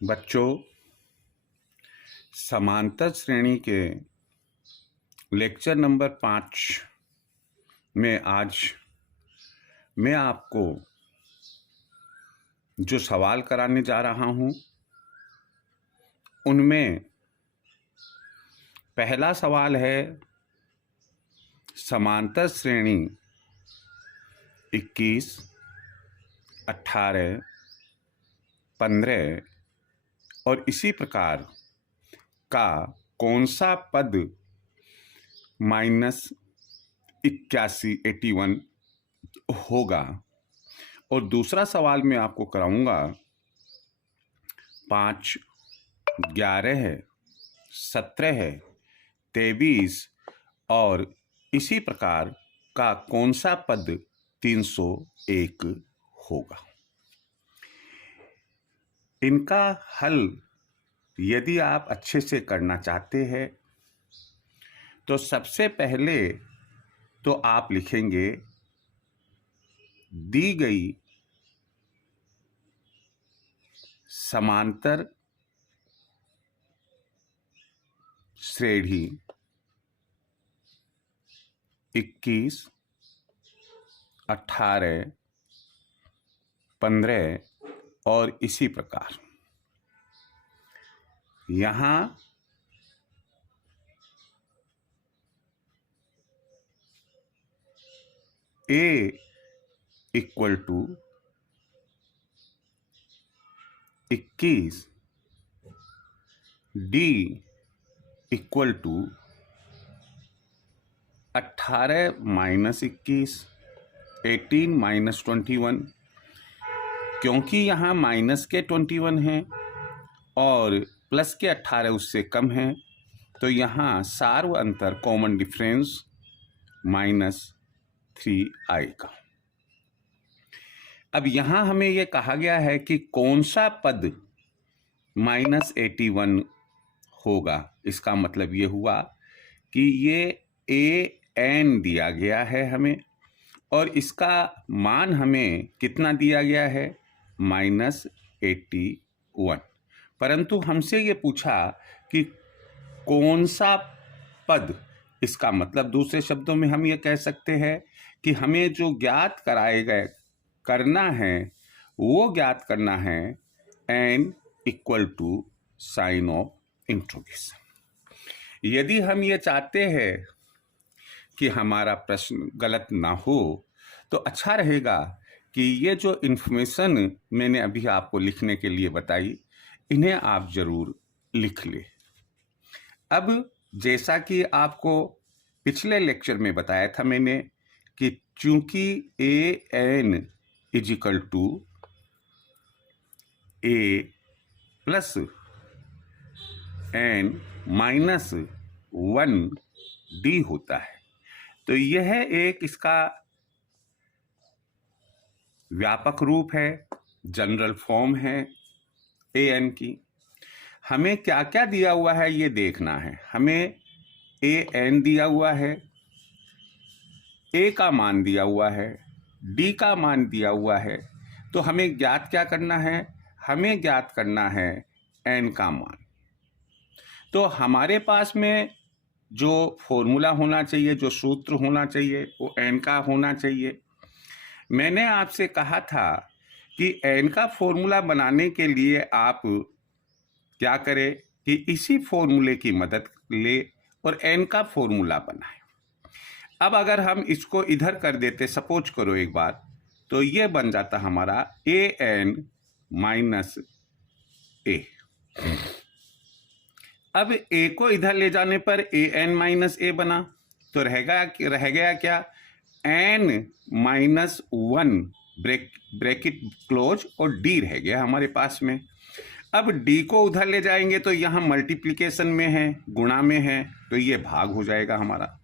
बच्चों, समांतर श्रेणी के लेक्चर नंबर 5 में आज मैं आपको जो सवाल कराने जा रहा हूं, उनमें पहला सवाल है समांतर श्रेणी 21, 18, 15 और इसी प्रकार का कौन सा पद -81 होगा। और दूसरा सवाल मैं आपको कराऊंगा 5, 11, 17, 23 और इसी प्रकार का कौन सा पद 301 होगा। इनका हल यदि आप अच्छे से करना चाहते हैं तो सबसे पहले तो आप लिखेंगे दी गई समांतर श्रेणी 21, 18, 15 और इसी प्रकार। यहाँ A equal to 21, D equal to 18 - 21, 18 - 21। क्योंकि यहाँ माइनस के 21 हैं और प्लस के 18 उससे कम हैं, तो यहाँ सार्व अंतर कॉमन डिफरेंस -3 आएगा। अब यहाँ हमें यह कहा गया है कि कौन सा पद -81 होगा। इसका मतलब ये हुआ कि ये an दिया गया है हमें और इसका मान हमें कितना दिया गया है -81। परंतु हमसे ये पूछा कि कौन सा पद। इसका मतलब दूसरे शब्दों में हम ये कह सकते हैं कि हमें जो ज्ञात करना है वो ज्ञात करना है n equal to sign of interrogation. यदि हम ये चाहते हैं कि हमारा प्रश्न गलत ना हो तो अच्छा रहेगा कि ये जो इन्फॉर्मेशन मैंने अभी आपको लिखने के लिए बताई, इन्हें आप जरूर लिख ले। अब जैसा कि आपको पिछले लेक्चर में बताया था मैंने कि चूंकि an equal to a plus n -1 d होता है, तो यह एक इसका व्यापक रूप है, जनरल फॉर्म है an की। हमें क्या क्या दिया हुआ है ये देखना है। हमें an दिया हुआ है, a का मान दिया हुआ है, d का मान दिया हुआ है, तो हमें ज्ञात क्या करना है? हमें ज्ञात करना है n का मान। तो हमारे पास में जो फॉर्मूला होना चाहिए, जो सूत्र होना चाहिए, वो n का होना चाहिए। मैंने आपसे कहा था कि n का फॉर्मूला बनाने के लिए आप क्या करें कि इसी फॉर्मूले की मदद ले और n का फॉर्मूला बनाएं। अब अगर हम इसको इधर कर देते, सपोज करो एक बार, तो ये बन जाता हमारा an - a। अब a को इधर ले जाने पर an - a बना, तो रह गया क्या? n -1 ब्रैकेट क्लोज और d रह गया हमारे पास में। अब d को उधर ले जाएंगे तो यहाँ मल्टीप्लिकेशन में है, गुणा में है, तो ये भाग हो जाएगा हमारा।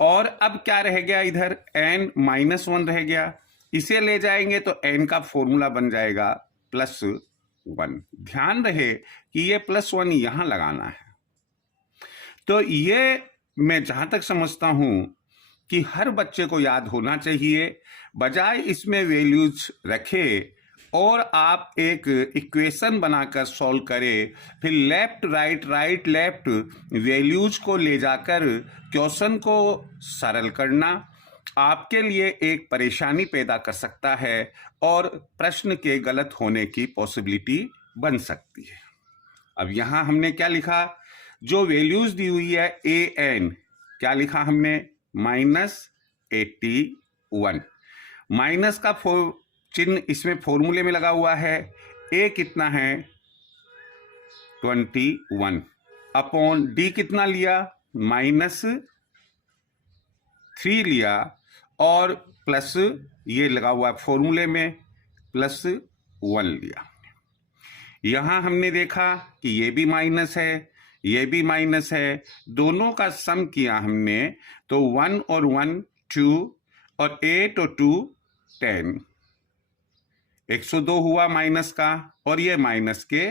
और अब क्या रह गया? इधर n -1 रह गया, इसे ले जाएंगे तो n का फॉर्मूला बन जाएगा +1। ध्यान रहे कि ये +1 यहां लगाना है। तो ये मैं जहां तक समझता हूं कि हर बच्चे को याद होना चाहिए, बजाय इसमें वैल्यूज रखे और आप एक इक्वेशन बनाकर सॉल्व करें, फिर left right right left values को ले जाकर क्वेश्चन को सरल करना आपके लिए एक परेशानी पैदा कर सकता है और प्रश्न के गलत होने की पॉसिबिलिटी बन सकती है। अब यहाँ हमने क्या लिखा, जो वैल्यूज दी हुई है ए एन, क्या लिखा हमने, -81। माइनस का चिन्ह इसमें फॉर्मूले में लगा हुआ है। ए कितना है, 21 अपॉन डी कितना लिया, -3 लिया और प्लस ये लगा हुआ फॉर्मूले में +1 लिया। यहां हमने देखा कि ये भी माइनस है, ये भी माइनस है, दोनों का सम किया हमने तो 1 और 1 2 और 8 और 2 10, 102 हुआ माइनस का, और ये माइनस के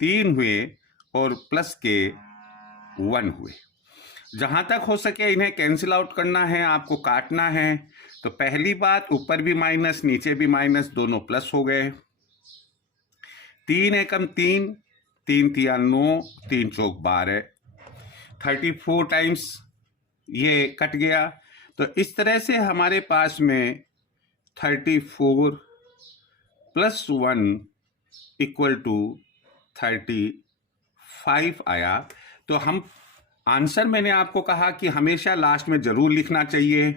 3 हुए और प्लस के 1 हुए। जहां तक हो सके इन्हें कैंसिल आउट करना है, आपको काटना है। तो पहली बात, ऊपर भी माइनस नीचे भी माइनस, दोनों प्लस हो गए। 3 एकम 3, 3 तिया 9, 3 चौक 12, 34 टाइम्स ये कट गया। तो इस तरह से हमारे पास में 34 + 1 = 35 आया। तो हम आंसर, मैंने आपको कहा कि हमेशा लास्ट में जरूर लिखना चाहिए।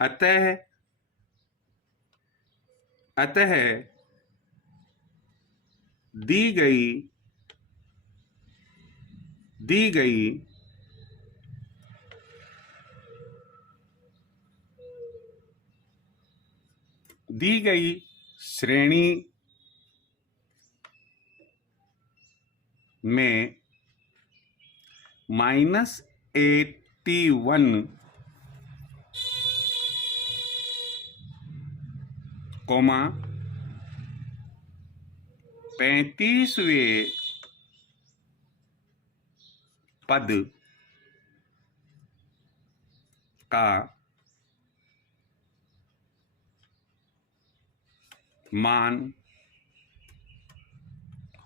अतः दी गई श्रेणी में -81, 35वें पद का मान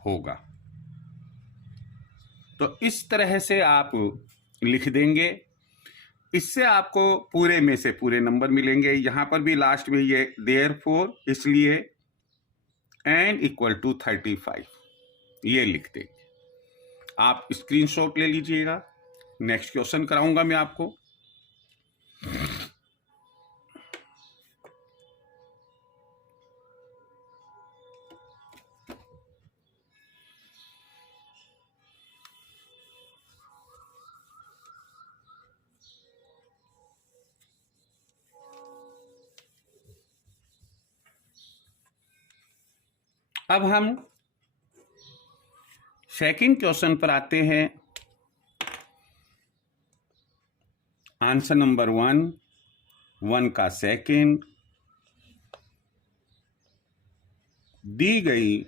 होगा। तो इस तरह से आप लिख देंगे, इससे आपको पूरे में से पूरे नंबर मिलेंगे। यहां पर भी लास्ट में ये देयरफॉर, इसलिए n = 35 ये लिख देंगे। आप स्क्रीनशॉट ले लीजिएगा। नेक्स्ट क्वेश्चन कराऊंगा मैं आपको। अब हम सेकंड क्वेश्चन पर आते हैं। आंसर नंबर 1 का सेकंड, दी गई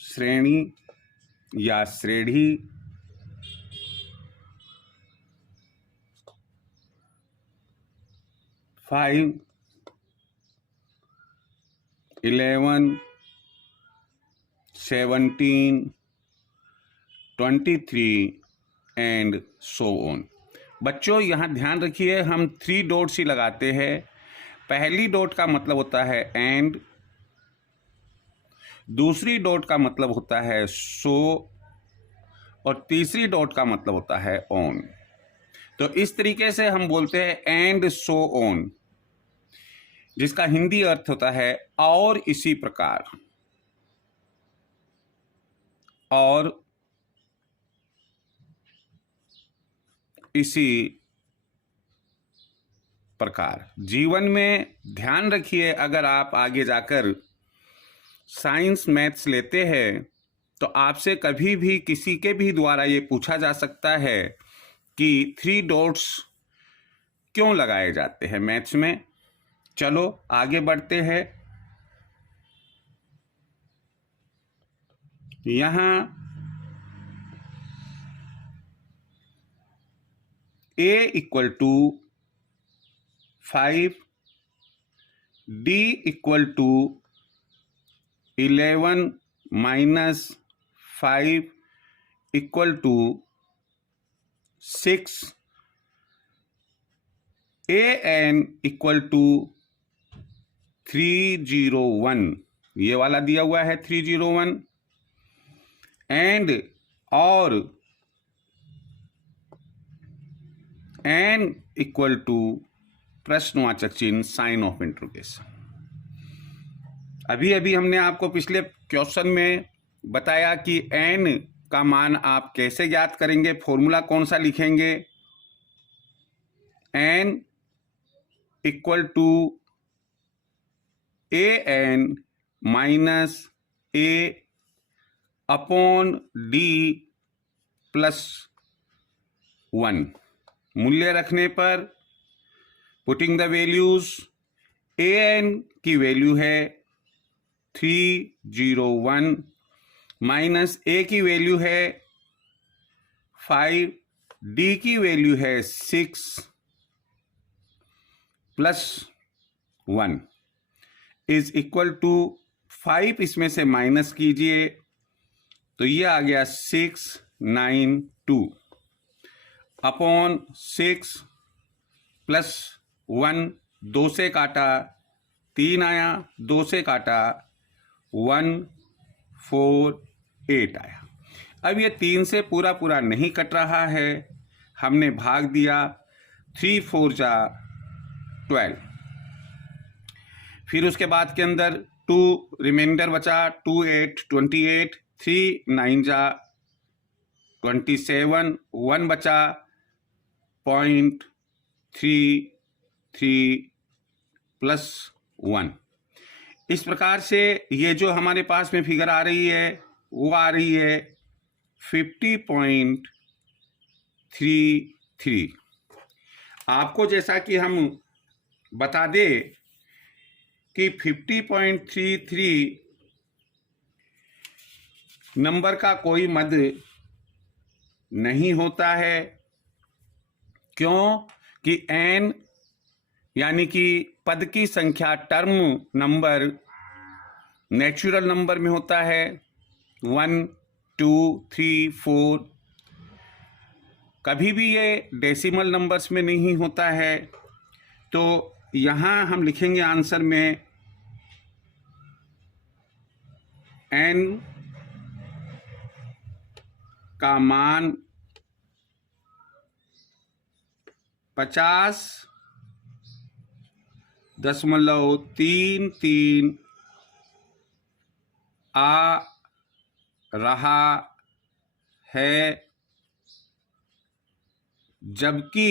श्रेणी या श्रेणी 5, 11, 17, 23 एंड सो ऑन। बच्चों यहाँ ध्यान रखिए, हम 3 डॉट्स ही लगाते हैं। पहली डॉट का मतलब होता है एंड, दूसरी डॉट का मतलब होता है सो, और तीसरी डॉट का मतलब होता है ऑन। तो इस तरीके से हम बोलते हैं एंड सो ऑन, जिसका हिंदी अर्थ होता है और इसी प्रकार, और इसी प्रकार। जीवन में ध्यान रखिए, अगर आप आगे जाकर साइंस मैथ्स लेते हैं तो आपसे कभी भी किसी के भी द्वारा ये पूछा जा सकता है कि 3 डॉट्स क्यों लगाए जाते हैं मैथ्स में। चलो आगे बढ़ते हैं। यहाँ A equal to 5, D equal to 11 minus 5 equal to 6, AN equal to 301, ये वाला दिया हुआ है 301, एंड और N इक्वल टू प्रश्नवाचक चिन्ह साइन ऑफ इंटरोगेशन। अभी अभी हमने आपको पिछले क्वेश्चन में बताया कि N का मान आप कैसे ज्ञात करेंगे, फॉर्मूला कौन सा लिखेंगे। N equal to AN minus A upon D plus 1। मूल्य रखने पर पुटिंग द वैल्यूज, AN की वैल्यू है 301 माइनस A की वैल्यू है 5, D की वैल्यू है 6 प्लस 1 इज इक्वल टू 5, इसमें से माइनस कीजिए तो ये आ गया 692 अपॉन 6 प्लस 1, 2 से काटा 3 आया, 2 से काटा 148 आया। अब ये 3 से पूरा पूरा नहीं कट रहा है, हमने भाग दिया, 3 4 जा 12, फिर उसके बाद के अंदर 2 रिमाइंडर बचा, 2 8 28, 3 9 जा 27, 1 बचा 0.33 प्लस 1। इस प्रकार से ये जो हमारे पास में फिगर आ रही है वो आ रही है 50.33। आपको जैसा कि हम बता दें कि 50.33 नंबर का कोई मध्य नहीं होता है। क्यों? कि n यानी कि पद की संख्या टर्म नंबर नेचुरल नंबर में होता है 1 2 3 4, कभी भी ये डेसिमल नंबर्स में नहीं होता है। तो यहाँ हम लिखेंगे आंसर में n का मान 50.33 आ रहा है, जबकि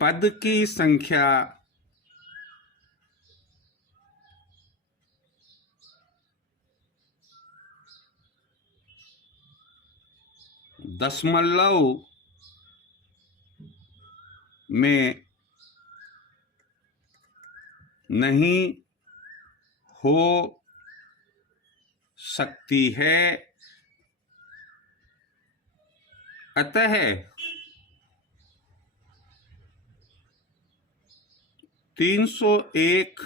पद की संख्या दशमलव में नहीं हो सकती है, अतः 301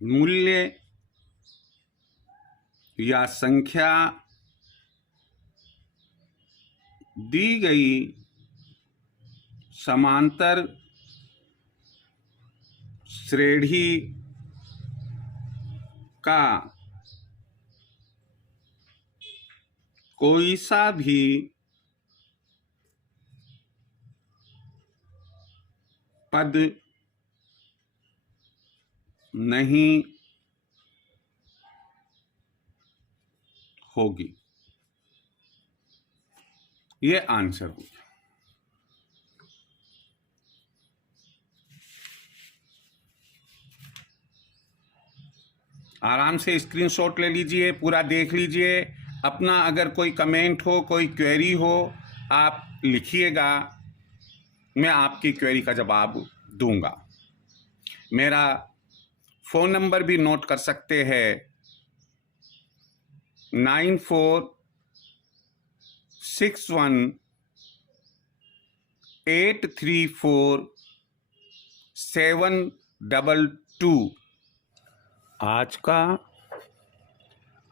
मूल्य या संख्या दी गई समांतर श्रेणी का कोई सा भी पद नहीं होगी। ये आंसर हो गया। आराम से स्क्रीनशॉट ले लीजिए, पूरा देख लीजिए। अपना अगर कोई कमेंट हो, कोई क्वेरी हो, आप लिखिएगा, मैं आपकी क्वेरी का जवाब दूंगा। मेरा फ़ोन नंबर भी नोट कर सकते हैं, 9461834722। आज का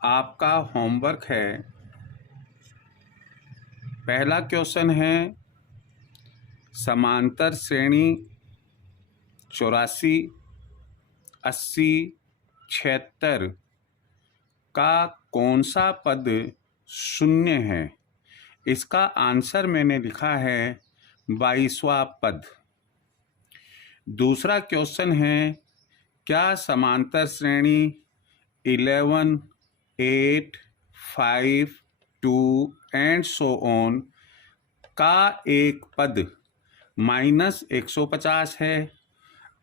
आपका होमवर्क है, पहला क्वेश्चन है समांतर श्रेणी 84, 80, 76 का कौन सा पद शून्य है। इसका आंसर मैंने लिखा है 22वां पद। दूसरा क्वेश्चन है, क्या समांतर श्रेणी 11, 8, 5, 2 एंड सो ऑन का एक पद -150 है।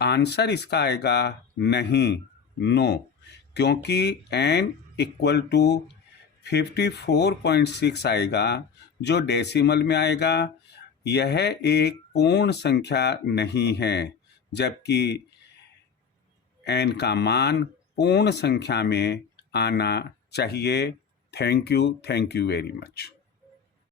आंसर इसका आएगा नहीं, नो, क्योंकि n इक्वल टू 54.6 आएगा जो डेसिमल में आएगा। यह एक पूर्ण संख्या नहीं है, जबकि n का मान पूर्ण संख्या में आना चाहिए। Thank you very much.